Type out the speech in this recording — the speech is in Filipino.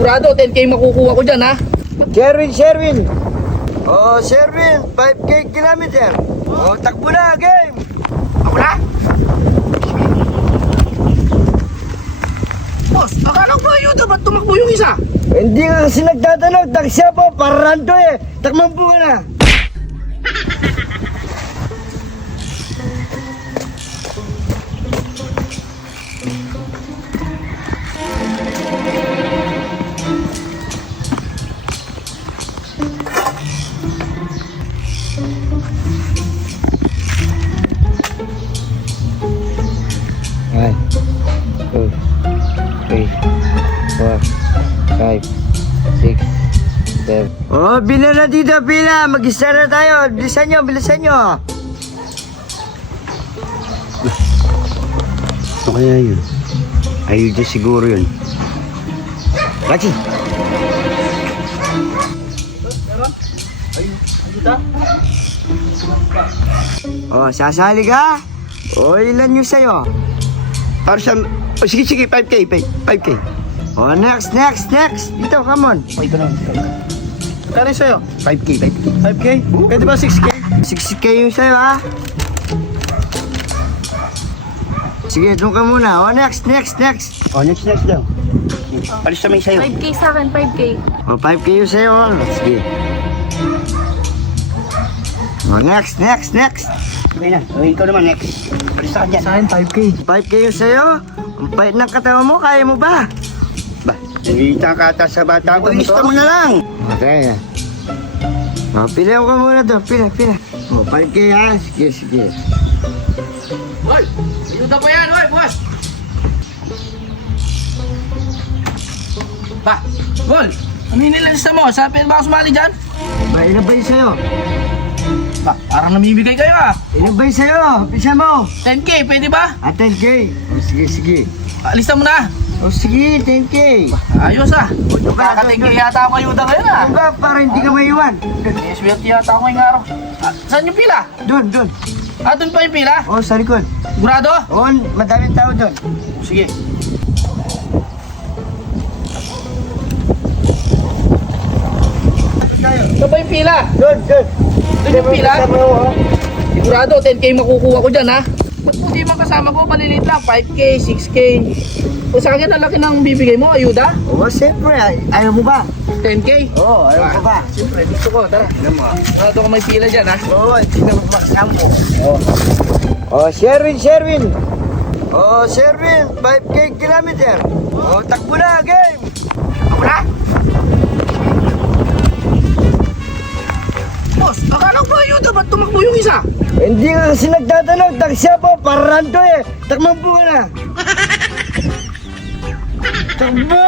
Sigurado, 10k makukuha ko dyan, ha? Sherwin. Oh, Sherwin, 5K kilometer. Oh, takbo na, game. Ako na? Boss, akala ko ba ayuda? Ba't tumakbo yung isa? Hindi nga kasi nagtatanong, taksya po, pararan to eh. Takman po ka na. One, two, three, 4, 5, 6, 7. Oh, bila na dito, bila. Mag-isa na tayo. Bilisan nyo. Ano kaya yun? Ayun siguro yun. Rachi! Oh, sasali ka? Oh, ilan yun sa'yo? Para sa... Oh, sige, 5K. Oh, next. Dito, come on. Ito na. Kano sa'yo? 5K. 5k? Pwede ba 6k? 6K yung sa'yo, ha? Sige, doon ka muna. Oh, next. Oh, next daw. Palis naman sa'yo. 5K sa akin, 5K. Oh, 5K yung sa'yo. Oh. Sige. Oh, next. Okay na. Oh, ikaw naman, next. Palis ka dyan. Sa akin, 5k. 5K yung sa'yo. Ang pait ng katawan mo, kaya mo ba? Ba, nalita ka ata sa bata ko. Lista mo na lang. Okay. Oh, pila ko muna to. Pila. Oh, 5K ha. Sige. Hoy! Ayuda pa yan, hoy, boss! Ba, Gol! Ano yung nilista mo? Sa pwede ba ako sumali dyan? Ba, ilan ba yung sa'yo? Ba, parang namimigay kayo, ah! Ilan ba yung sa'yo? Pisa mo. 10k, pwede ba? 10K. Oh, sige. Lista mo na! Oh, sige, 10K. Ayos, ah! Baka 10k yata ako ayuda ngayon, ah! Ano ba, para hindi ka maiwan? Eh, swerte yata ako ngayong araw. Saan yung pila? Doon. Doon pa yung pila? Oh, sa likod. Sigurado? Oh, madaming tao doon. Sige. Ito ba yung pila? Doon. Doon yung pila? Sigurado, 10k makukuha ko dyan, ha? Ba't po di man kasama ko? Maliliit lang, 5k, 6k. O sa akin, ang laki ng bibigay mo, ayuda? Oh, siyempre. Ayaw mo ba? 10k? Oh, ayaw mo ba? Siyempre, gusto ko, tara. Sigurado ko may pila dyan, ha? Oo, hindi na magmakampo. Oh, Sherwin. Oh, Sherwin, 5K kilometer. Oh, takbo na, game. Ako na? Boss, akala ko ba ayuda? Ba't tumakbo yung isa? Hindi nga kasi nagtatanong, taksya po, pararan to eh. Takman po ka na. Takbo!